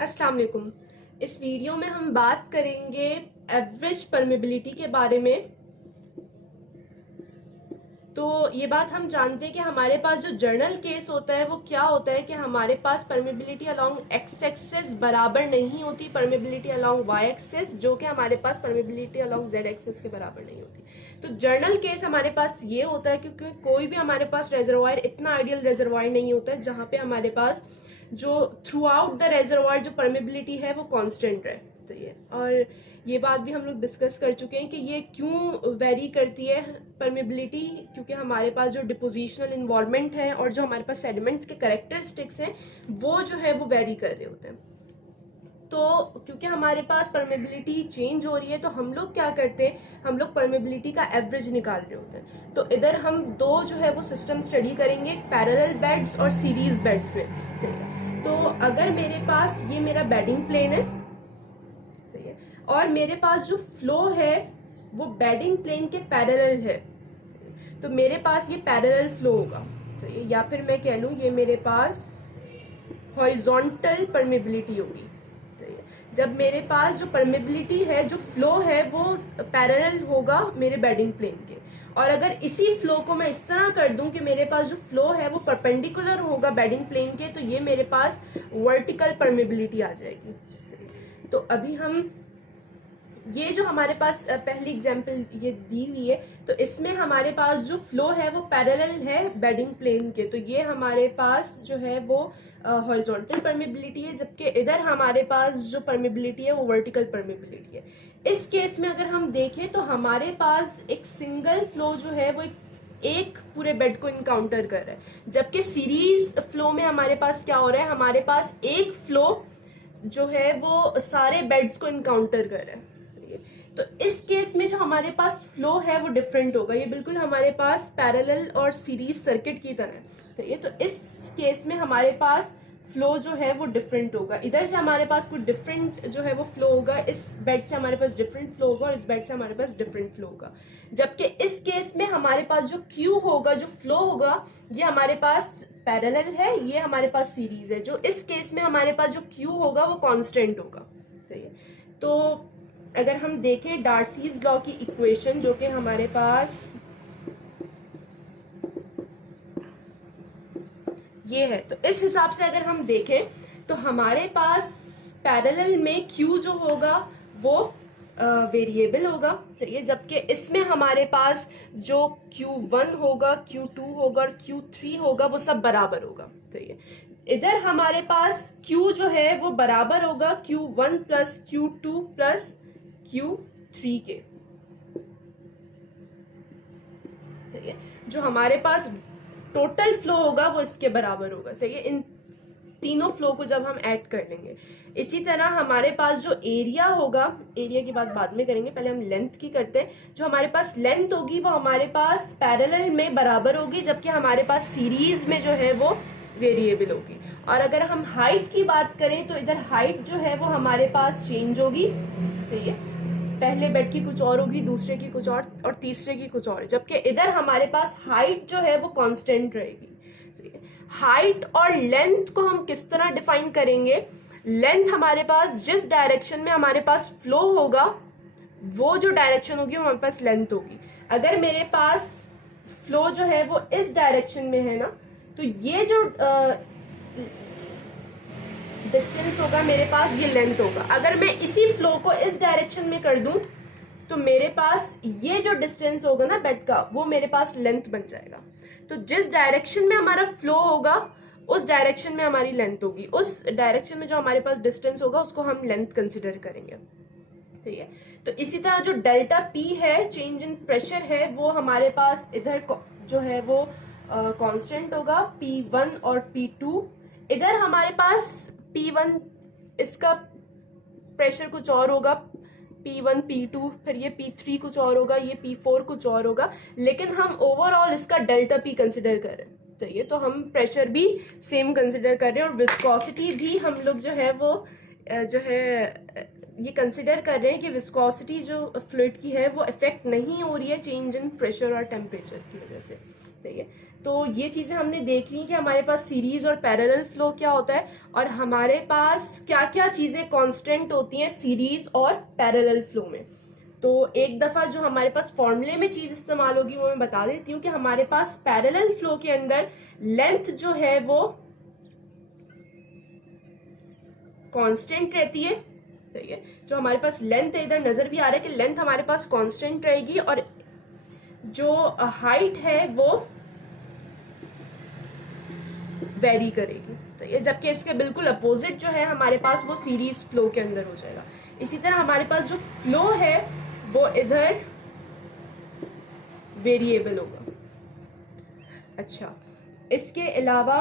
अस्सलाम वालेकुम। इस वीडियो में हम बात करेंगे एवरेज परमेबिलिटी के बारे में। तो ये बात हम जानते हैं कि हमारे पास जो जर्नल केस होता है वो क्या होता है कि हमारे पास परमेबिलिटी अलोंग एक्स एक्सिस बराबर नहीं होती परमेबिलिटी अलोंग वाई एक्सिस, जो कि हमारे पास परमेबिलिटी अलोंग जेड एक्सिस के बराबर नहीं होती। तो जर्नल केस हमारे पास ये होता है क्योंकि कोई भी हमारे पास रेजरवायर इतना आइडियल रेजरवायर नहीं होता है जहाँ पे हमारे पास जो थ्रू आउट द रेजरवायर जो परमेबिलिटी है वो कांस्टेंट रहती है। और ये बात भी हम लोग डिस्कस कर चुके हैं कि ये क्यों वेरी करती है परमेबिलिटी, क्योंकि हमारे पास जो डिपोजिशनल इन्वॉल्वमेंट है और जो हमारे पास सेडिमेंट्स के कैरेक्टरिस्टिक्स हैं वो जो है वो वेरी कर रहे होते हैं। तो क्योंकि हमारे पास परमेबिलिटी चेंज हो रही है तो हम लोग क्या करते हैं, हम लोग परमेबिलिटी का एवरेज निकाल रहे होते हैं। तो इधर हम दो जो है वो सिस्टम स्टडी करेंगे, पैरेलल बेड्स और सीरीज बेड्स में। तो अगर मेरे पास ये मेरा बेडिंग प्लेन है, सही है, और मेरे पास जो फ्लो है वो बेडिंग प्लेन के पैरेलल है, तो मेरे पास ये पैरेलल फ्लो होगा, सही है, या फिर मैं कह लूँ ये मेरे पास हॉरिजॉन्टल परमेबिलिटी होगी। जब मेरे पास जो परमेबिलिटी है, जो फ्लो है, वो पैरेलल होगा मेरे बेडिंग प्लेन के। और अगर इसी फ्लो को मैं इस तरह कर दूं कि मेरे पास जो फ्लो है वो परपेंडिकुलर होगा बेडिंग प्लेन के, तो ये मेरे पास वर्टिकल परमेबिलिटी आ जाएगी। तो अभी हम ये जो हमारे पास पहली एग्जांपल ये दी हुई है, तो इसमें हमारे पास जो फ्लो है वो पैरेलल है बेडिंग प्लेन के, तो ये हमारे पास जो है वो हॉरिजॉन्टल परमेबिलिटी है, जबकि इधर हमारे पास जो परमेबिलिटी है वो वर्टिकल परमेबिलिटी है। इस केस में अगर हम देखें तो हमारे पास एक सिंगल फ्लो जो है वो एक पूरे बेड को इनकाउंटर कर रहा है, जबकि सीरीज फ्लो में हमारे पास क्या हो रहा है, हमारे पास एक फ्लो जो है वो सारे बेड्स को इनकाउंटर कर रहा है। तो इस केस में जो हमारे पास फ्लो है वो डिफरेंट होगा, ये बिल्कुल हमारे पास पैरेलल और सीरीज सर्किट की तरह है। तो ये तो इस केस में हमारे पास फ्लो जो है वो डिफरेंट होगा, इधर से हमारे पास कुछ डिफरेंट जो है वो फ्लो होगा, इस बेड से हमारे पास डिफरेंट फ्लो होगा और इस बेड से हमारे पास डिफरेंट फ्लो होगा। जबकि इस केस में हमारे पास जो क्यू होगा, जो फ्लो होगा, ये हमारे पास पैरेलल है, ये हमारे पास सीरीज है। जो इस केस में हमारे पास जो क्यू होगा वो कांस्टेंट होगा, सही है। तो अगर हम देखें डार्सीज लॉ की इक्वेशन जो कि हमारे पास ये है, तो इस हिसाब से अगर हम देखें तो हमारे पास पैरेलल में Q जो होगा वो वेरिएबल होगा, चलिए, जबकि इसमें हमारे पास जो Q1 होगा, Q2 होगा और Q3 होगा वो सब बराबर होगा, चलिए। इधर हमारे पास Q जो है वो बराबर होगा Q1 plus Q2 plus Q3 के, सही है। जो हमारे पास टोटल फ्लो होगा वो इसके बराबर होगा, सही है, इन तीनों फ्लो को जब हम ऐड कर लेंगे। इसी तरह हमारे पास जो एरिया होगा, एरिया की बात बाद में करेंगे, पहले हम लेंथ की करते हैं। जो हमारे पास लेंथ होगी वो हमारे पास पैरेलल में बराबर होगी, जबकि हमारे पास सीरीज में जो है वो वेरिएबल होगी। और अगर हम हाइट की बात करें तो इधर हाइट जो है वो हमारे पास चेंज होगी, सही है, पहले बेड की कुछ और होगी, दूसरे की कुछ और तीसरे की कुछ और, जबकि इधर हमारे पास हाइट जो है वो कांस्टेंट रहेगी। हाइट और लेंथ को हम किस तरह डिफाइन करेंगे, लेंथ हमारे पास जिस डायरेक्शन में हमारे पास फ्लो होगा वो जो डायरेक्शन होगी वो हमारे पास लेंथ होगी। अगर मेरे पास फ्लो जो है वो इस डायरेक्शन में है ना, तो ये जो डिस्टेंस होगा मेरे पास ये लेंथ होगा। अगर मैं इसी फ्लो को इस डायरेक्शन में कर दूं तो मेरे पास ये जो डिस्टेंस होगा ना बेड का वो मेरे पास लेंथ बन जाएगा। तो जिस डायरेक्शन में हमारा फ्लो होगा उस डायरेक्शन में हमारी लेंथ होगी, उस डायरेक्शन में जो हमारे पास डिस्टेंस होगा उसको हम लेंथ कंसिडर करेंगे, ठीक है। तो इसी तरह जो डेल्टा पी है, चेंज इन प्रेशर है, वो हमारे पास इधर जो है वो कांस्टेंट होगा, P1 और P2। इधर हमारे पास P1 इसका प्रेशर कुछ और होगा, P1 P2, फिर ये P3 कुछ और होगा, ये P4 कुछ और होगा, लेकिन हम ओवरऑल इसका डेल्टा P कंसिडर कर रहे हैं, तो ये तो हम प्रेशर भी सेम कंसिडर कर रहे हैं और विस्कोसिटी भी हम लोग जो है वो जो है ये कंसिडर कर रहे हैं कि विस्कोसिटी जो फ्लूइड की है वो इफेक्ट नहीं हो रही है चेंज इन प्रेशर और टेम्परेचर की वजह से, ठीक है। तो ये चीज़ें हमने देख ली कि हमारे पास सीरीज और पैरेलल फ्लो क्या होता है, और हमारे पास क्या क्या चीज़ें कांस्टेंट होती हैं सीरीज और पैरेलल फ्लो में। तो एक दफ़ा जो हमारे पास फॉर्मूले में चीज़ इस्तेमाल होगी वो मैं बता देती हूँ कि हमारे पास पैरेलल फ्लो के अंदर लेंथ जो है वो कांस्टेंट रहती है, सही है। जो हमारे पास लेंथ है, इधर नज़र भी आ रहा है कि लेंथ हमारे पास कांस्टेंट रहेगी, और जो हाइट है वो वेरी करेगी, तो ये जबकि इसके बिल्कुल अपोजिट जो है हमारे पास वो सीरीज फ्लो के अंदर हो जाएगा। इसी तरह हमारे पास जो फ्लो है वो इधर वेरिएबल होगा। अच्छा, इसके अलावा